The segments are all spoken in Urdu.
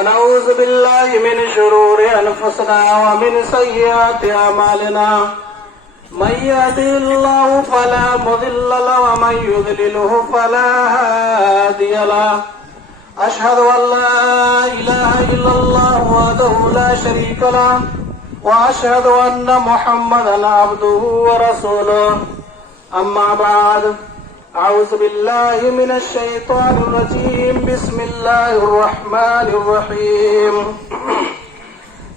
ونعوذ بالله من شرور أنفسنا ومن سيئات أعمالنا من يهده الله فلا مضل له ومن يضلله فلا هادي له أشهد أن لا إله إلا الله وحده لا شريك له وأشهد أن محمدا عبده ورسوله أما بعد أعوذ بالله من الشيطان الرجيم بسم الله الرحمن الرحيم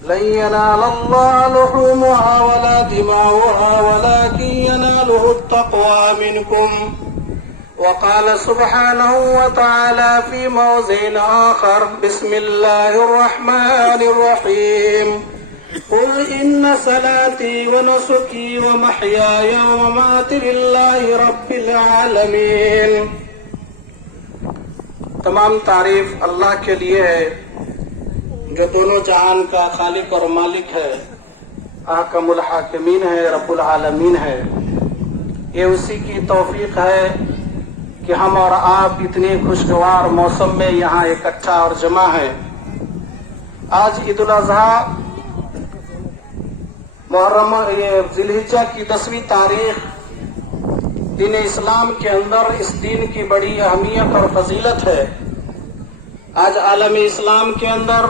لن ينال الله لحومها ولا دماؤها ولكن يناله التقوى منكم وقال سبحانه وتعالى في موضع آخر بسم الله الرحمن الرحيم قل إن صلاتي ونسكي ومحياي ومماتي لله رب العالمين. تمام تعریف اللہ کے لیے ہے جو دونوں جہان کا خالق اور مالک ہے، احکم الحاکمین ہے، رب العالمین ہے. یہ اسی کی توفیق ہے کہ ہم اور آپ اتنے خوشگوار موسم میں یہاں اکٹھا اور جمع ہیں. آج عید الاضحیٰ محرم ذی الحجہ کی 10ویں تاریخ دین اسلام کے اندر اس دین کی بڑی اہمیت اور فضیلت ہے. آج عالم اسلام کے اندر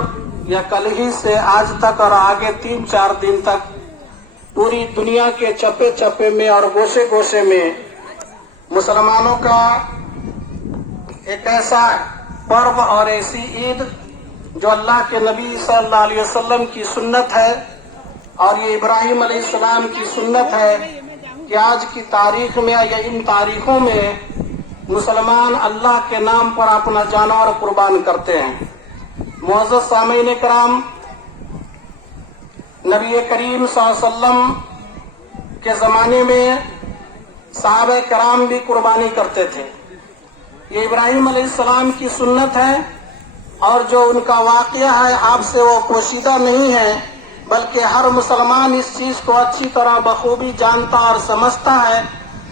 یا کل ہی سے آج تک اور آگے 3-4 دن تک پوری دنیا کے چپے چپے میں اور گوشے گوشے میں مسلمانوں کا ایک ایسا پرو اور ایسی عید جو اللہ کے نبی صلی اللہ علیہ وسلم کی سنت ہے اور یہ ابراہیم علیہ السلام کی سنت ہے کہ آج کی تاریخ میں یا ان تاریخوں میں مسلمان اللہ کے نام پر اپنا جانور قربان کرتے ہیں. معزز سامعین کرام، نبی کریم صلی اللہ علیہ وسلم کے زمانے میں صحابہ کرام بھی قربانی کرتے تھے. یہ ابراہیم علیہ السلام کی سنت ہے اور جو ان کا واقعہ ہے آپ سے وہ پوشیدہ نہیں ہے، بلکہ ہر مسلمان اس چیز کو اچھی طرح بخوبی جانتا اور سمجھتا ہے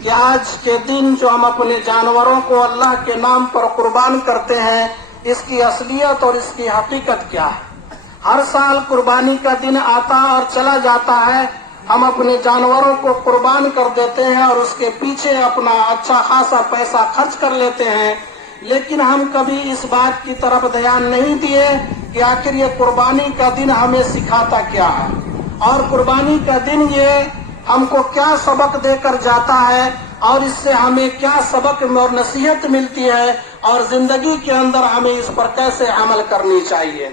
کہ آج کے دن جو ہم اپنے جانوروں کو اللہ کے نام پر قربان کرتے ہیں اس کی اصلیت اور اس کی حقیقت کیا ہے. ہر سال قربانی کا دن آتا اور چلا جاتا ہے، ہم اپنے جانوروں کو قربان کر دیتے ہیں اور اس کے پیچھے اپنا اچھا خاصا پیسہ خرچ کر لیتے ہیں، لیکن ہم کبھی اس بات کی طرف دھیان نہیں دیے کہ آخر یہ قربانی کا دن ہمیں سکھاتا کیا ہے اور قربانی کا دن یہ ہم کو کیا سبق دے کر جاتا ہے اور اس سے ہمیں کیا سبق اور نصیحت ملتی ہے اور زندگی کے اندر ہمیں اس پر کیسے عمل کرنی چاہیے.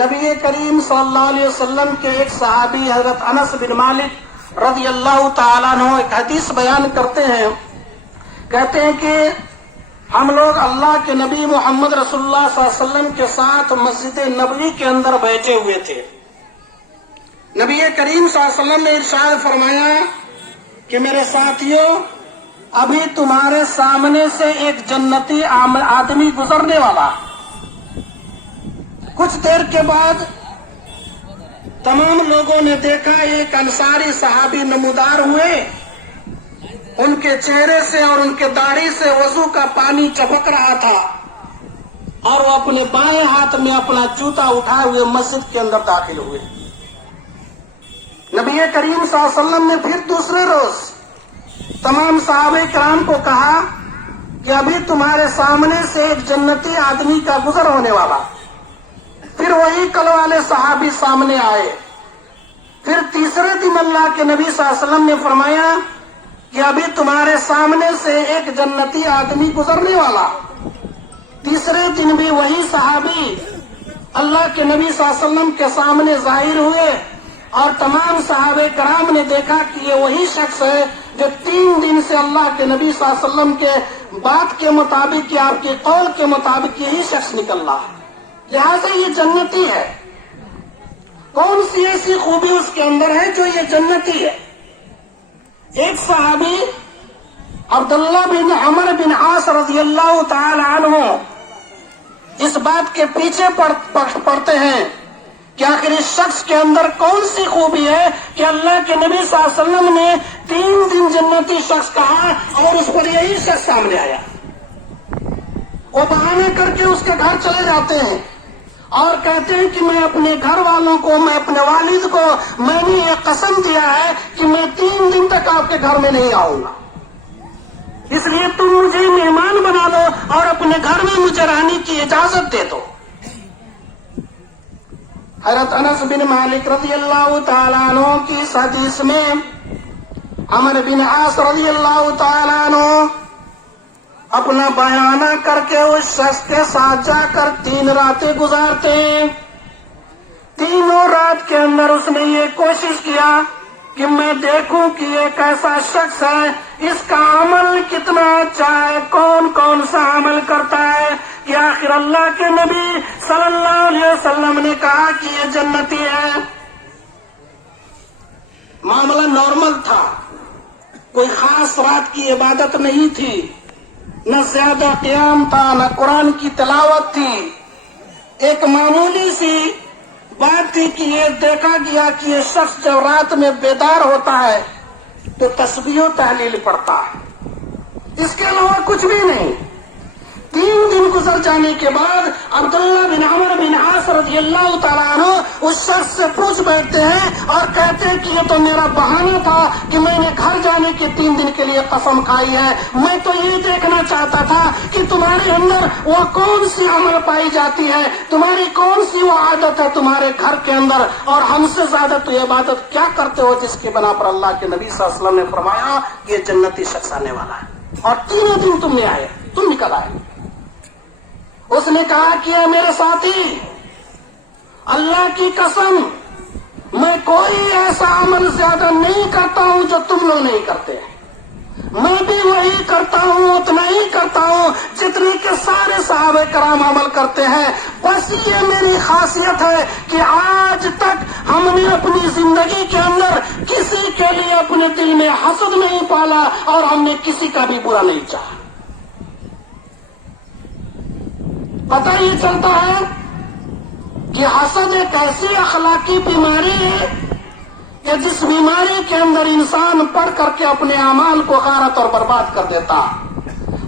نبی کریم صلی اللہ علیہ وسلم کے ایک صحابی حضرت انس بن مالک رضی اللہ تعالیٰ عنہ ایک حدیث بیان کرتے ہیں، کہتے ہیں کہ ہم لوگ اللہ کے نبی محمد رسول اللہ صلی اللہ علیہ وسلم کے ساتھ مسجد نبوی کے اندر بیٹھے ہوئے تھے. نبی کریم صلی اللہ علیہ وسلم نے ارشاد فرمایا کہ میرے ساتھیوں، ابھی تمہارے سامنے سے ایک جنتی آدمی گزرنے والا. کچھ دیر کے بعد تمام لوگوں نے دیکھا ایک انصاری صحابی نمودار ہوئے، ان کے چہرے سے اور ان کے داڑھی سے وضو کا پانی چپک رہا تھا اور وہ اپنے بائیں ہاتھ میں اپنا جوتا اٹھائے ہوئے مسجد کے اندر داخل ہوئے. نبی کریم صلی اللہ علیہ وسلم نے پھر دوسرے روز تمام صحابہ کرام کو کہا کہ ابھی تمہارے سامنے سے ایک جنتی آدمی کا گزر ہونے والا. پھر وہی کل والے صحابی سامنے آئے. پھر تیسرے دن اللہ کے نبی صلی اللہ علیہ وسلم نے فرمایا کہ ابھی تمہارے سامنے سے ایک جنتی آدمی گزرنے والا. تیسرے دن بھی وہی صحابی اللہ کے نبی صلی اللہ علیہ وسلم کے سامنے ظاہر ہوئے اور تمام صحابہ کرام نے دیکھا کہ یہ وہی شخص ہے جو 3 دن سے اللہ کے نبی صلی اللہ علیہ وسلم کے بات کے مطابق یا آپ کے قول کے مطابق یہی شخص نکل رہا ہے، لہذا یہ جنتی ہے. کون سی ایسی خوبی اس کے اندر ہے جو یہ جنتی ہے؟ ایک صحابی عبداللہ بن عمر بن عاص رضی اللہ تعالی عنہ اس بات کے پیچھے پڑتے ہیں کہ آخر اس شخص کے اندر کون سی خوبی ہے کہ اللہ کے نبی صلی اللہ علیہ وسلم نے 3 دن جنتی شخص کہا اور اس پر یہی شخص سامنے آیا. وہ بہانے کر کے اس کے گھر چلے جاتے ہیں اور کہتے ہیں کہ میں اپنے گھر والوں کو، میں اپنے والد کو میں نے یہ قسم دیا ہے کہ میں 3 دن تک آپ کے گھر میں نہیں آؤں گا، اس لیے تم مجھے مہمان بنا لو اور اپنے گھر میں مجھے رہنے کی اجازت دے دو۔ حضرت انس بن مالک رضی اللہ تعالیٰ عنہ کی اس حدیث میں عمرو بن عاص رضی اللہ تعالیٰ عنہ اپنا بیانہ کر کے اس شخص کے ساتھ جا کر 3 راتیں گزارتے ہیں۔ تینوں رات کے اندر اس نے یہ کوشش کیا کہ میں دیکھوں کہ ایک ایسا شخص ہے، اس کا عمل کتنا اچھا ہے، کون کون سا عمل کرتا ہے، کہ آخر اللہ کے نبی صلی اللہ علیہ وسلم نے کہا کہ یہ جنتی ہے۔ معاملہ نارمل تھا، کوئی خاص رات کی عبادت نہیں تھی، نہ زیادہ قیام تھا، نہ قرآن کی تلاوت تھی، ایک معمولی سی بات تھی کہ یہ دیکھا گیا کہ یہ شخص جب رات میں بیدار ہوتا ہے تو تسبیح و تحلیل پڑھتا ہے، اس کے علاوہ کچھ بھی نہیں۔ 3 دن گزر جانے کے بعد عبداللہ بن عمرو بن عاص رضی اللہ تعالیٰ عنہ اس شخص سے پوچھ بیٹھتے ہیں اور کہتے ہیں کہ یہ تو میرا بہانہ تھا کہ میں نے گھر جانے کے 3 دن کے لیے قسم کھائی ہے، میں تو یہ دیکھنا چاہتا تھا کہ تمہارے اندر وہ کون سی عمل پائی جاتی ہے، تمہاری کون سی وہ عادت ہے تمہارے گھر کے اندر، اور ہم سے زیادہ تو یہ عبادت کیا کرتے ہو جس کی بنا پر اللہ کے نبی صلی اللہ علیہ وسلم نے فرمایا یہ جنتی شخص آنے والا ہے، اور 3 دن تم نے آئے، تم نکل آئے۔ اس نے کہا کہ اے میرے ساتھی، اللہ کی قسم میں کوئی ایسا عمل زیادہ نہیں کرتا ہوں جو تم لوگ نہیں کرتے ہیں، میں بھی وہی کرتا ہوں، اتنا ہی کرتا ہوں جتنے کہ سارے صحابہ کرام عمل کرتے ہیں، بس یہ میری خاصیت ہے کہ آج تک ہم نے اپنی زندگی کے اندر کسی کے لیے اپنے دل میں حسد نہیں پالا اور ہم نے کسی کا بھی برا نہیں چاہا۔ پتہ یہ چلتا ہے کہ حسد ایک ایسی اخلاقی بیماری ہے کہ جس بیماری کے اندر انسان پڑھ کر کے اپنے اعمال کو غارت اور برباد کر دیتا۔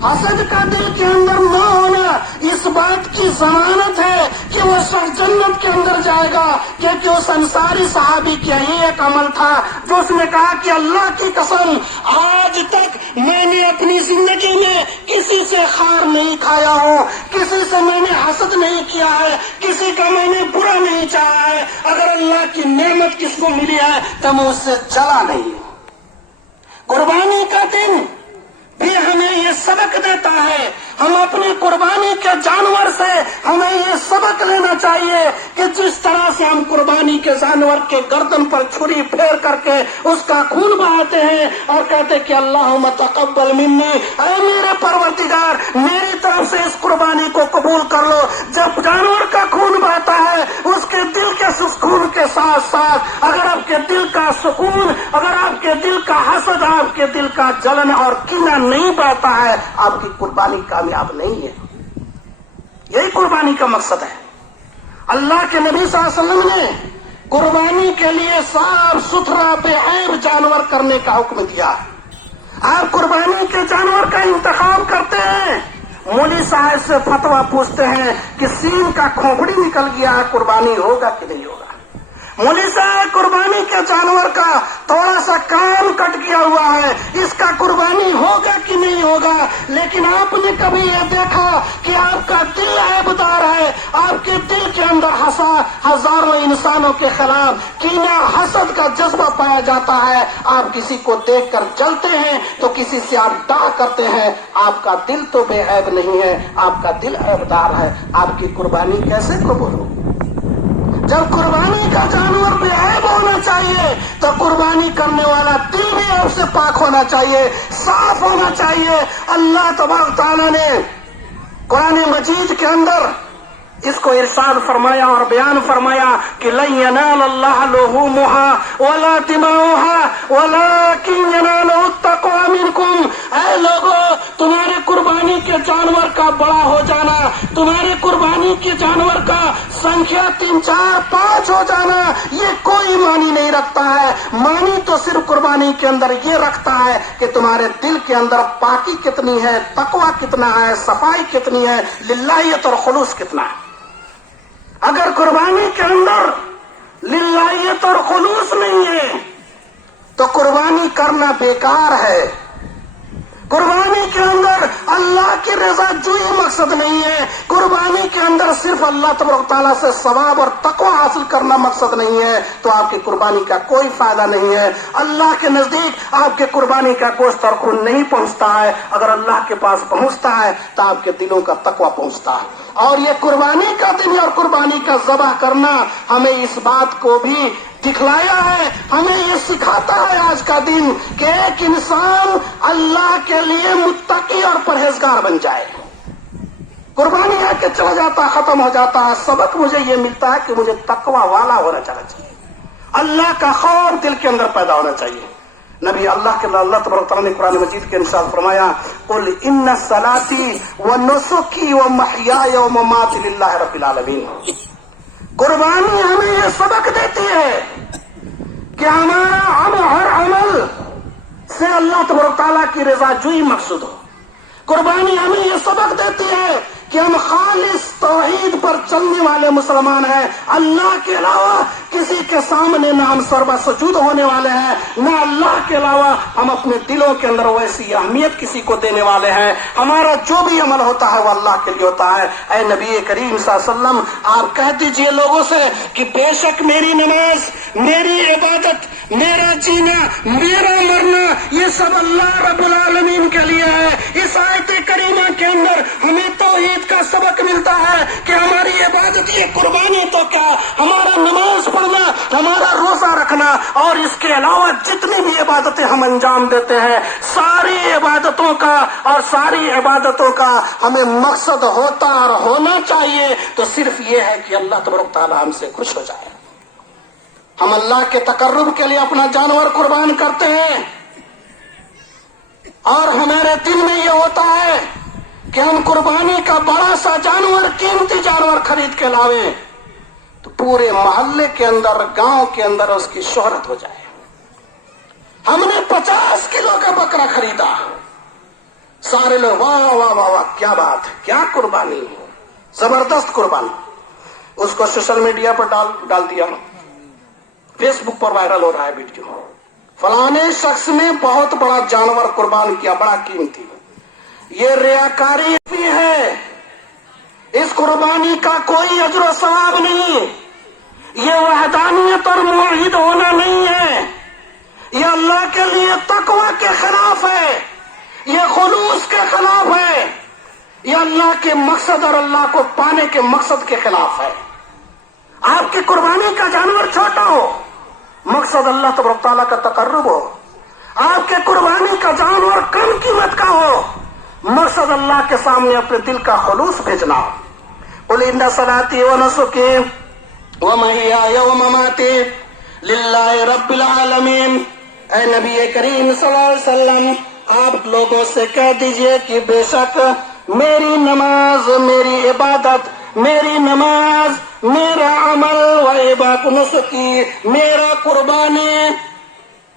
حسد کا دل کے اندر نہ ہونا اس بات کی ضمانت ہے کہ وہ شخص جنت کے اندر جائے گا، کیونکہ اس انصاری صحابی کا یہ ایک عمل تھا جو اس نے کہا کہ اللہ کی قسم آج تک میں نے اپنی زندگی میں کسی سے خار نہیں کھایا ہوں، کسی سے میں نے حسد نہیں کیا ہے، کسی کا میں نے برا نہیں چاہا ہے، اگر اللہ کی نعمت کس کو ملی ہے تو میں اس سے جلا نہیں ہوں۔ قربانی کا دن بھی ہمیں یہ سبق دیتا ہے، ہم اپنی قربانی کے جانور سے ہمیں یہ سبق لینا چاہیے کہ جس طرح سے ہم قربانی کے جانور کے گردن پر چھری پھیر کر کے اس کا خون بہاتے ہیں اور کہتے ہیں کہ اللہم تقبل منی، اے میرے پروردگار میری طرف سے اس قربانی کو قبول کر لو۔ جب جانور کا خون بہتا ہے اس کے دل کے سکون کے ساتھ ساتھ اگر آپ کے دل کا سکون، اگر آپ کے دل کا حسد، آپ کے دل کا جلن اور کینہ نہیں بہتا ہے، آپ کی قربانی کامیاب نہیں ہے۔ یہی قربانی کا مقصد ہے۔ اللہ کے نبی صلی اللہ علیہ وسلم نے قربانی کے لیے صاف ستھرا بے عیب جانور کرنے کا حکم دیا۔ آپ قربانی کے جانور کا انتخاب کرتے ہیں، مولوی صاحب سے فتویٰ پوچھتے ہیں کہ سین کا کھوپڑی نکل گیا ہے، قربانی ہوگا کہ نہیں ہوگا؟ مولوی صاحب قربانی کے جانور کا تھوڑا سا کام کٹ گیا ہوا ہے، اس کا قربانی ہوگا کہ نہیں ہوگا؟ لیکن آپ نے کبھی یہ دیکھا کہ آپ کا دل عیبدار ہے، آپ کے دل کے اندر ہزاروں انسانوں کے خلاف کینہ حسد کا جذبہ پایا جاتا ہے، آپ کسی کو دیکھ کر جلتے ہیں تو کسی سے آپ ڈاہ کرتے ہیں، آپ کا دل تو بے عیب نہیں ہے، آپ کا دل عیبدار ہے، آپ کی قربانی کیسے قبول ہو؟ جب قربانی کا جانور بے عیب ہونا چاہیے تو قربانی کرنے والا دل بھی عیب سے پاک ہونا چاہیے، صاف ہونا چاہیے۔ اللہ تبارک تعالیٰ نے قرآن مجید کے اندر اس کو ارشاد فرمایا اور بیان فرمایا کہ لن ینال اللہ لحومها ولا دماؤها ولکن ینالہ التقوی منکم۔ اے لوگوں، تمہارے قربانی کے جانور کا بڑا ہو جانا، تمہارے قربانی کے جانور کا سنکھیا 3 4 5 ہو جانا یہ کوئی معنی نہیں رکھتا ہے۔ معنی تو صرف قربانی کے اندر یہ رکھتا ہے کہ تمہارے دل کے اندر پاکی کتنی ہے، تقوی کتنا ہے، صفائی کتنی ہے، للہیت اور خلوص کتنا ہے۔ اگر قربانی کے اندر للہیت اور خلوص نہیں ہے تو قربانی کرنا بیکار ہے. قربانی کے اندر اللہ کی رضا جوئی مقصد نہیں ہے. قربانی کے اندر صرف اللہ تبارک و تعالیٰ سے ثواب اور تقوی حاصل کرنا مقصد نہیں ہے تو آپ کی قربانی کا کوئی فائدہ نہیں ہے. اللہ کے نزدیک آپ کے قربانی کا گوشت اور خون نہیں پہنچتا ہے. اگر اللہ کے پاس پہنچتا ہے تو آپ کے دلوں کا تقوی پہنچتا ہے. اور یہ قربانی کا دن اور قربانی کا ذبح کرنا ہمیں اس بات کو بھی دکھلایا ہے, ہمیں یہ سکھاتا ہے آج کا دن کہ ایک انسان اللہ کے لیے متقی اور پرہیزگار بن جائے. قربانی آ کے چلا جاتا, ختم ہو جاتا ہے. سبق مجھے یہ ملتا ہے کہ مجھے تقوی والا ہونا چاہیے, اللہ کا خوف دل کے اندر پیدا ہونا چاہیے. نبی اللہ تبارک تعالیٰ نے قرآن مجید کے ارشاد فرمایا, قل ان صلاتی و نسکی و محیای و مماتی للہ رب العالمین. قربانی ہمیں یہ سبق دیتی ہے کہ ہمارا ہر عمل سے اللہ تبارک تعالیٰ کی رضا جوئی مقصود ہو. قربانی ہمیں یہ سبق دیتی ہے کہ ہم خالص توحید پر چلنے والے مسلمان ہیں. اللہ کے علاوہ کسی کے سامنے نہ ہم سربا سجود ہونے والے ہیں, نہ اللہ کے علاوہ ہم اپنے دلوں کے اندر ویسی اہمیت کسی کو دینے والے ہیں. ہمارا جو بھی عمل ہوتا ہے وہ اللہ کے لیے ہوتا ہے. اے نبی کریم صلی اللہ علیہ وسلم, آپ کہہ دیجئے لوگوں سے کہ بے شک میری نماز, میری عبادت, میرا جینا, میرا مرنا, یہ سب اللہ رب العالمین کے لیے ہے. اس آیت کریمہ کے اندر ہمیں توحید کا سبق ملتا ہے کہ ہماری عبادت یہ قربانی تو کیا, ہمارا نماز پڑھنا, ہمارا روزہ رکھنا اور اس کے علاوہ جتنی بھی عبادتیں ہم انجام دیتے ہیں, ساری عبادتوں کا اور ساری عبادتوں کا ہمیں مقصد ہوتا اور ہونا چاہیے تو صرف یہ ہے کہ اللہ تبارک تعالیٰ ہم سے خوش ہو جائے. ہم اللہ کے تقرب کے لیے اپنا جانور قربان کرتے ہیں اور ہمارے دل میں یہ ہوتا ہے کہ ہم قربانی کا بڑا سا جانور, قیمتی جانور خرید کے لاویں تو پورے محلے کے اندر, گاؤں کے اندر اس کی شہرت ہو جائے. ہم نے 50 کلو کا بکرا خریدا, سارے لوگ واہ واہ واہ واہ کیا بات ہے, کیا قربانی, زبردست قربانی. اس کو سوشل میڈیا پر ڈال دیا, فیس بک پر وائرل ہو رہا ہے ویڈیو, فلانے شخص نے بہت بڑا جانور قربان کیا, بڑا قیمتی. یہ ریاکاری بھی ہے, اس قربانی کا کوئی اجر و ثواب نہیں. یہ وحدانیت اور موحد ہونا نہیں ہے, یہ اللہ کے لیے تقوی کے خلاف ہے, یہ خلوص کے خلاف ہے, یہ اللہ کے مقصد اور اللہ کو پانے کے مقصد کے خلاف ہے. آپ کی قربانی کا جانور چھوٹا ہو, مقصد اللہ تبارک تعالیٰ کا تقرب ہو. آپ کے قربانی کا جانور کم قیمت کا ہو, مقصد اللہ کے سامنے اپنے دل کا خلوص بھیجنا. قل ان صلاتی و نسکی و محیای و مماتی للہ رب العالمین. اے نبی کریم صلی اللہ علیہ وسلم, آپ لوگوں سے کہہ دیجئے کہ بے شک میری نماز, میری عبادت, میری نماز, میرا عمل و عبادت نسکی, میرا قربانی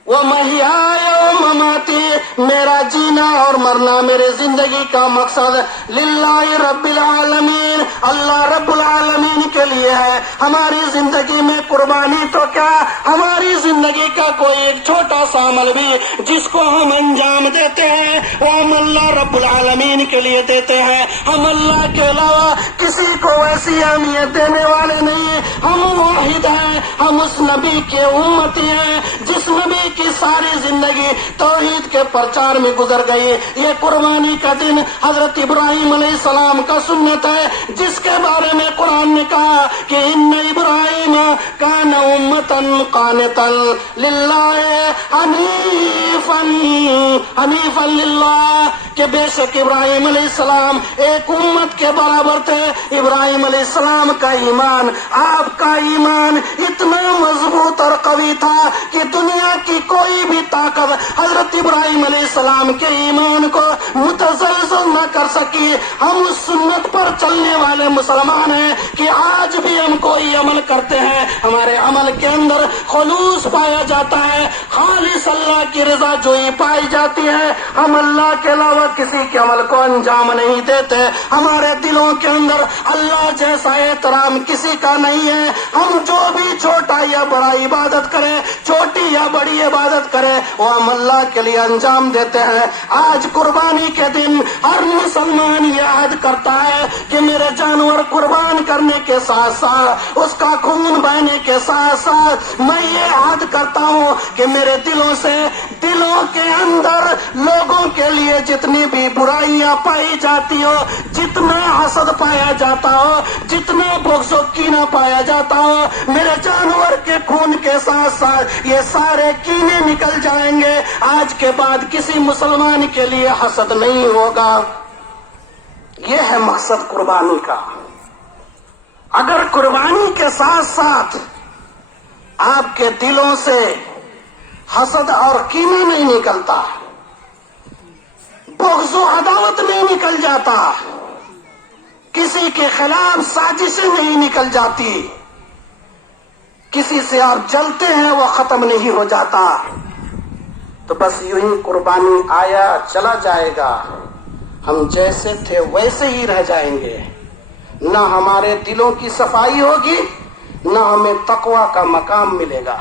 وہ محیای و مماتی, میرا جینا اور مرنا, میرے زندگی کا مقصد للہ رب العالمین, اللہ رب العالمین کے لیے ہے. ہماری زندگی میں قربانی تو کیا, ہماری زندگی کا کوئی ایک چھوٹا سا عمل بھی جس کو ہم انجام دیتے ہیں وہ ہم اللہ رب العالمین کے لیے دیتے ہیں. ہم اللہ کے علاوہ کسی کو ویسی اہمیت دینے والے نہیں. ہم واحد ہیں, ہم اس نبی کے امتی ہیں جس نبی کی ساری زندگی توحید کے پرچار میں گزر گئی. یہ قربانی کا دن حضرت ابراہیم علیہ السلام کا سنت ہے جس کے بارے میں قرآن نے کہا کہ ان ابراہیم کان امتا قانتا للہ حنیفا للہ, کہ بے شک ابراہیم علیہ السلام ایک امت کے برابر تھے. ابراہیم علیہ السلام کا ایمان, آپ کا ایمان اتنا مضبوط اور قوی تھا کہ دنیا کی کوئی بھی طاقت حضرت ابراہیم علیہ السلام کے ایمان کو متزلزل نہ کر سکی. ہم اس سنت پر چلنے والے مسلمان ہیں کہ آج بھی ہم کوئی عمل کرتے ہیں, ہمارے عمل کے اندر خلوص پایا جاتا ہے، خالص اللہ کی رضا جوئی پائی جاتی ہے۔ ہم اللہ کے علاوہ کسی کے عمل کو انجام نہیں دیتے، ہمارے دلوں کے اندر اللہ جیسا احترام کسی کا نہیں ہے۔ ہم جو بھی چھوٹا یا بڑا عبادت کرے، چھوٹی یا بڑی عبادت کرے، وہ ہم اللہ کے لیے انجام دیتے ہیں۔ آج قربانی کے دن ہر مسلمان یہ عہد کرتا ہے کہ میرے جانور قربان کرنے کے ساتھ ساتھ، اس کا خون بہنے کے ساتھ ساتھ، میں یہ عہد کرتا ہوں کہ میرے دلوں کے اندر لوگوں کے لیے جتنی بھی برائیاں پائی جاتی ہو، جتنا حسد پایا جاتا ہو، جتنا بغض و کینہ پایا جاتا ہو، میرے جانور کے خون کے ساتھ ساتھ یہ سارے کینے نکل جائیں گے۔ آج کے بعد کسی مسلمان کے لیے حسد نہیں ہوگا۔ یہ ہے مقصد قربانی کا۔ اگر قربانی کے ساتھ ساتھ آپ کے دلوں سے حسد اور کینہ نہیں نکلتا، بغض و عداوت نہیں نکل جاتا، کسی کے خلاف سازشیں نہیں نکل جاتی، کسی سے آپ جلتے ہیں وہ ختم نہیں ہو جاتا، تو بس یوں ہی قربانی آیا چلا جائے گا، ہم جیسے تھے ویسے ہی رہ جائیں گے۔ نہ ہمارے دلوں کی صفائی ہوگی، نہ ہمیں تقوی کا مقام ملے گا،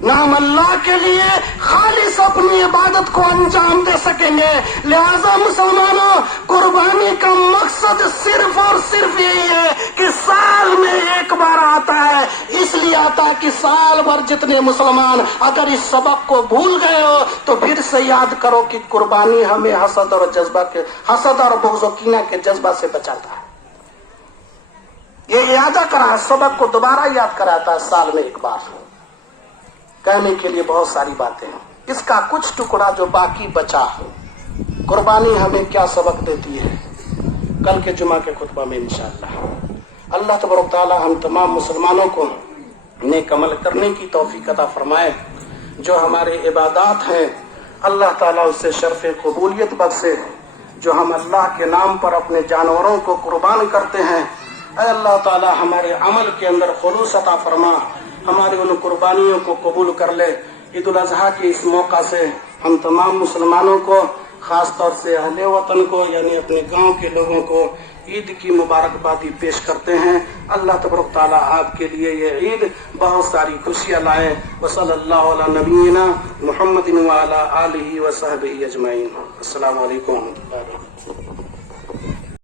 نہ ہم اللہ کے لیے خالص اپنی عبادت کو انجام دے سکیں گے۔ لہذا مسلمانوں، قربانی کا مقصد صرف اور صرف یہی ہے کہ سال میں ایک بار آتا ہے، اس لیے آتا ہے کہ سال بھر جتنے مسلمان اگر اس سبق کو بھول گئے ہو تو پھر سے یاد کرو کہ قربانی ہمیں حسد اور بغض و کینہ کے جذبہ سے بچاتا ہے۔ یہ یادہ کرا سبق کو دوبارہ یاد کراتا ہے سال میں ایک بار۔ کہنے کے لیے بہت ساری باتیں ہیں، اس کا کچھ ٹکڑا جو باقی بچا، قربانی ہمیں کیا سبق دیتی ہے، کل کے جمعہ کے خطبہ میں انشاءاللہ۔ اللہ تبارک تعالی ہم تمام مسلمانوں کو نیک عمل کرنے کی توفیق عطا فرمائے۔ جو ہمارے عبادات ہیں اللہ تعالیٰ اس سے شرف قبولیت بخشے۔ جو ہم اللہ کے نام پر اپنے جانوروں کو قربان کرتے ہیں، اے اللہ تعالیٰ ہمارے عمل کے اندر خلوص عطا فرما، ہماری ان قربانیوں کو قبول کر لے۔ عید الاضحیٰ کے اس موقع سے ہم تمام مسلمانوں کو، خاص طور سے اہل وطن کو یعنی اپنے گاؤں کے لوگوں کو عید کی مبارکبادی پیش کرتے ہیں۔ اللہ تبارک تعالیٰ آپ کے لیے یہ عید بہت ساری خوشیاں لائے۔ وصلی اللہ علی نبینا محمد وعلی آلہ وصحبہ اجمعین۔ السلام علیکم ورحمۃ اللہ۔